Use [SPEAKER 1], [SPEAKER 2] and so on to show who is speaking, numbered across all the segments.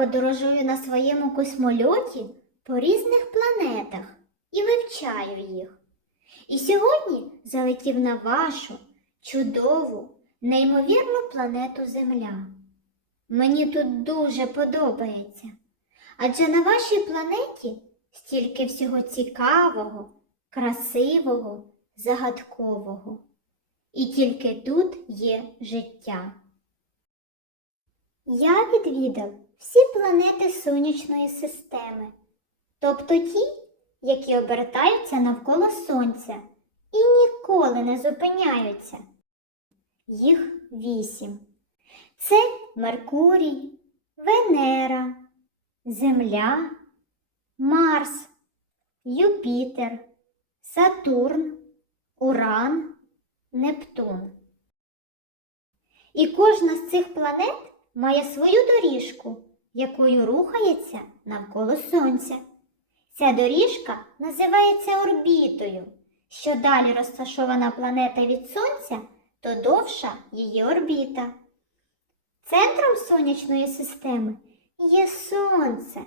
[SPEAKER 1] подорожую на своєму космольоті по різних планетах і вивчаю їх. І сьогодні залетів на вашу чудову, неймовірну планету Земля. Мені тут дуже подобається. Адже на вашій планеті стільки всього цікавого, красивого, загадкового. І тільки тут є життя. Я відвідав всі планети сонячної системи, тобто ті, які обертаються навколо Сонця і ніколи не зупиняються. Їх вісім. Це Меркурій, Венера, Земля, Марс, Юпітер, Сатурн, Уран, Нептун. І кожна з цих планет має свою доріжку, якою рухається навколо Сонця. Ця доріжка називається орбітою. Що далі розташована планета від Сонця, то довша її орбіта. Центром сонячної системи є Сонце,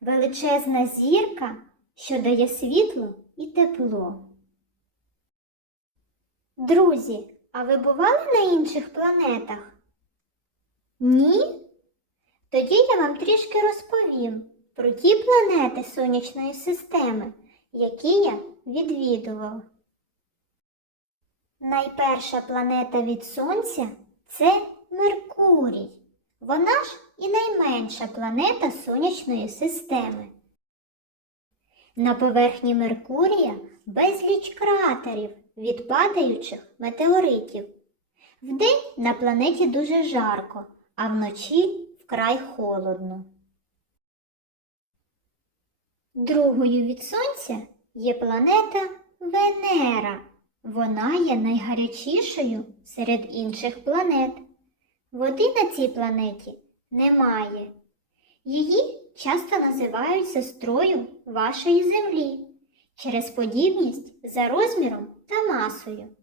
[SPEAKER 1] величезна зірка, що дає світло і тепло. Друзі, а ви бували на інших планетах? Ні? Тоді я вам трішки розповім про ті планети сонячної системи, які я відвідував. Найперша планета від Сонця це Меркурій. Вона ж і найменша планета сонячної системи. На поверхні Меркурія безліч кратерів від падаючих метеоритів. Вдень на планеті дуже жарко, а вночі вкрай холодно. Другою від Сонця є планета Венера. Вона є найгарячішою серед інших планет. Води на цій планеті немає. Її часто називають сестрою вашої Землі через подібність за розміром та масою.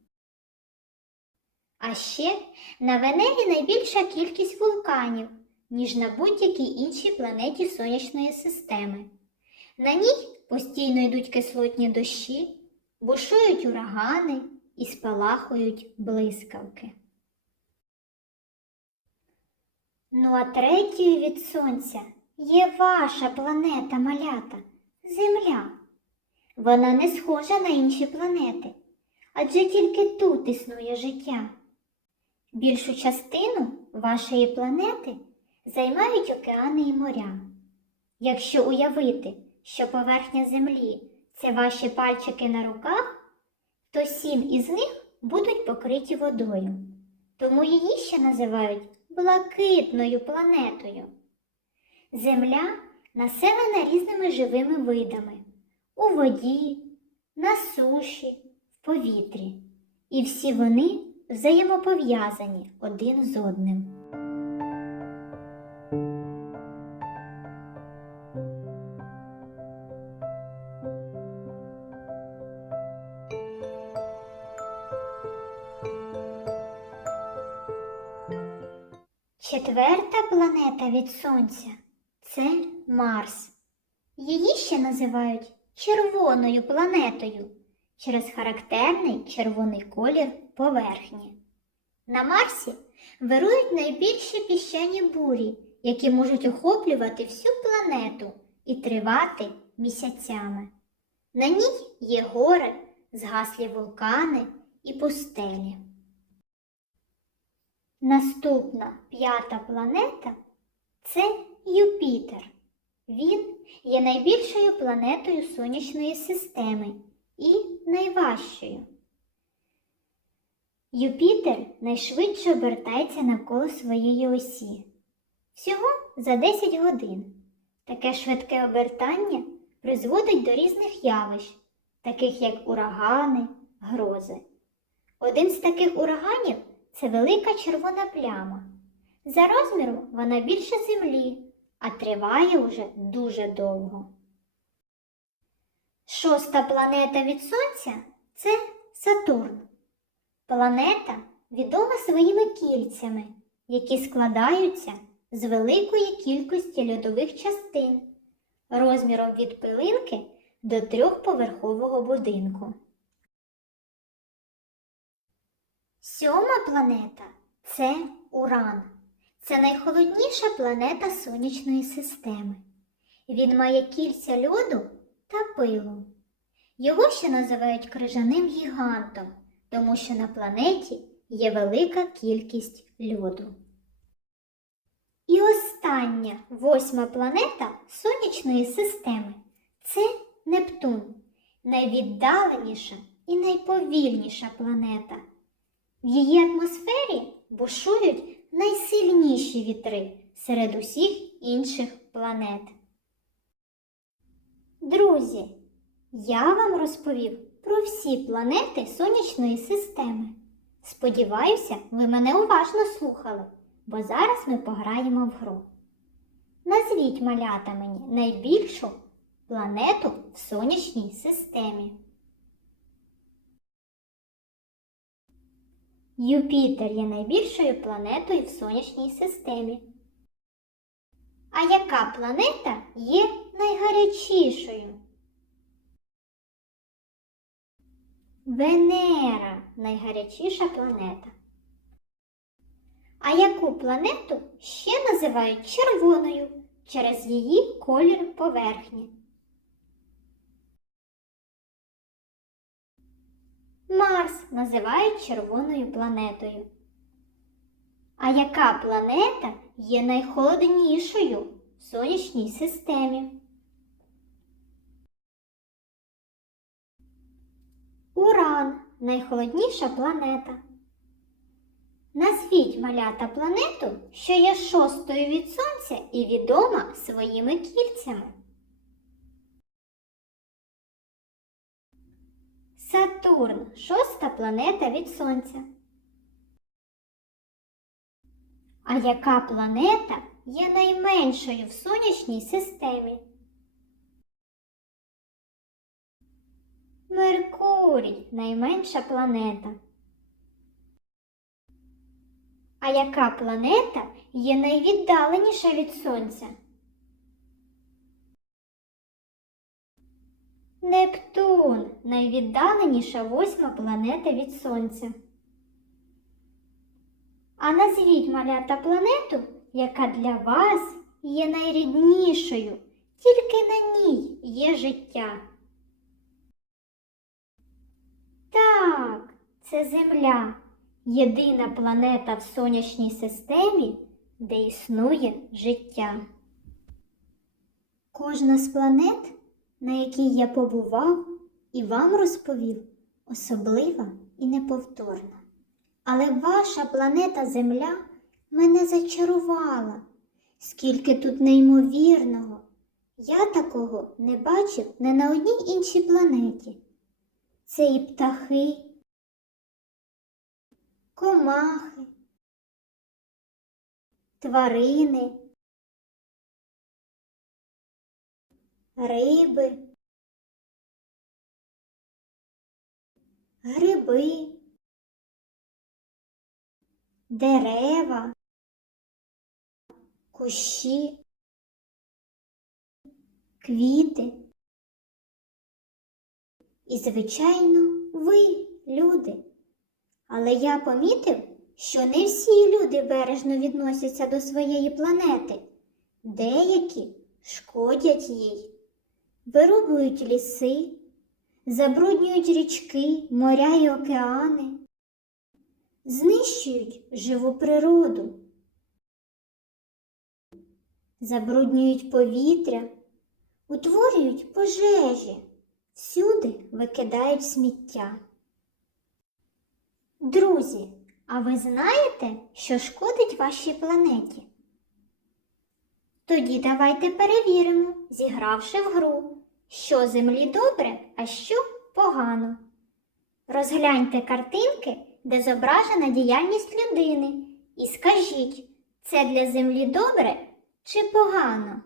[SPEAKER 1] А ще на Венері найбільша кількість вулканів, ніж на будь-якій іншій планеті сонячної системи. На ній постійно йдуть кислотні дощі, бушують урагани і спалахують блискавки. Ну а третьою від сонця є ваша планета малята Земля. Вона не схожа на інші планети, адже тільки тут існує життя. Більшу частину вашої планети займають океани і моря. Якщо уявити, що поверхня Землі це ваші пальчики на руках, то сім із них будуть покриті водою. Тому її ще називають блакитною планетою. Земля населена різними живими видами у воді, на суші, в повітрі. І всі вони взаємопов'язані один з одним. Четверта планета від Сонця це Марс. Її ще називають червоною планетою через характерний червоний колір поверхні. На Марсі вирують найбільші піщані бурі, які можуть охоплювати всю планету і тривати місяцями. На ній є гори, згаслі вулкани і пустелі. Наступна п'ята планета це Юпітер. Він є найбільшою планетою сонячної системи і найважчою. Юпітер найшвидше обертається навколо своєї осі. Всього за 10 годин. Таке швидке обертання призводить до різних явищ, таких як урагани, грози. Один з таких ураганів це велика червона пляма. За розміром вона більше землі, а триває уже дуже довго. Шоста планета від Сонця це Сатурн. Планета відома своїми кільцями, які складаються з великої кількості льодових частин розміром від пилинки до трьохповерхового будинку. Сьома планета це Уран. Це найхолодніша планета сонячної системи. Він має кільця льоду та пилу. Його ще називають крижаним гігантом, тому що на планеті є велика кількість льоду. І остання восьма планета сонячної системи це Нептун, найвіддаленіша і найповільніша планета. В її атмосфері бушують найсильніші вітри серед усіх інших планет. Друзі, я вам розповів про всі планети сонячної системи. Сподіваюся, ви мене уважно слухали, бо зараз ми пограємо в гру. Назвіть малята мені найбільшу планету в сонячній системі. Юпітер є найбільшою планетою в сонячній системі. А яка планета є найгарячішою? Венера найгарячіша планета. А яку планету ще називають червоною через її колір поверхні? Марс називають червоною планетою. А яка планета є найхолоднішою в сонячній системі? Уран найхолодніша планета. Назвіть малята планету, що є шостою від Сонця і відома своїми кільцями. Сатурн шоста планета від Сонця. А яка планета є найменшою в сонячній системі? Меркурій найменша планета. А яка планета є найвіддаленіша від Сонця? Нептун найвіддаленіша восьма планета від Сонця. А назвіть малята планету, яка для вас є найріднішою, тільки на ній є життя. Так, це Земля, єдина планета в сонячній системі, де існує життя. Кожна з планет, на якій я побував і вам розповів, особлива і неповторна. Але ваша планета Земля мене зачарувала. Скільки тут неймовірного. Я такого не бачив не на одній іншій планеті. Це і птахи, комахи, тварини, риби, гриби, дерева, кущі, квіти. І, звичайно, ви, люди. Але я помітив, що не всі люди бережно відносяться до своєї планети. Деякі шкодять їй, вирубують ліси, забруднюють річки, моря й океани, знищують живу природу, забруднюють повітря, утворюють пожежі всюди викидають сміття. Друзі, а ви знаєте, що шкодить вашій планеті? Тоді давайте перевіримо, зігравши в гру, що землі добре, а що погано. Розгляньте картинки, де зображена діяльність людини, і скажіть, це для землі добре чи погано?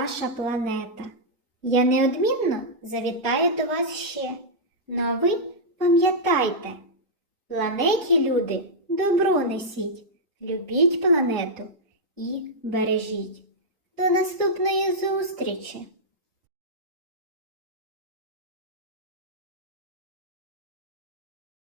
[SPEAKER 1] Ваша планета. Я неодмінно завітаю до вас ще. Ну а ви пам'ятайте, планеті люди добро несіть, любіть планету і бережіть. До наступної зустрічі!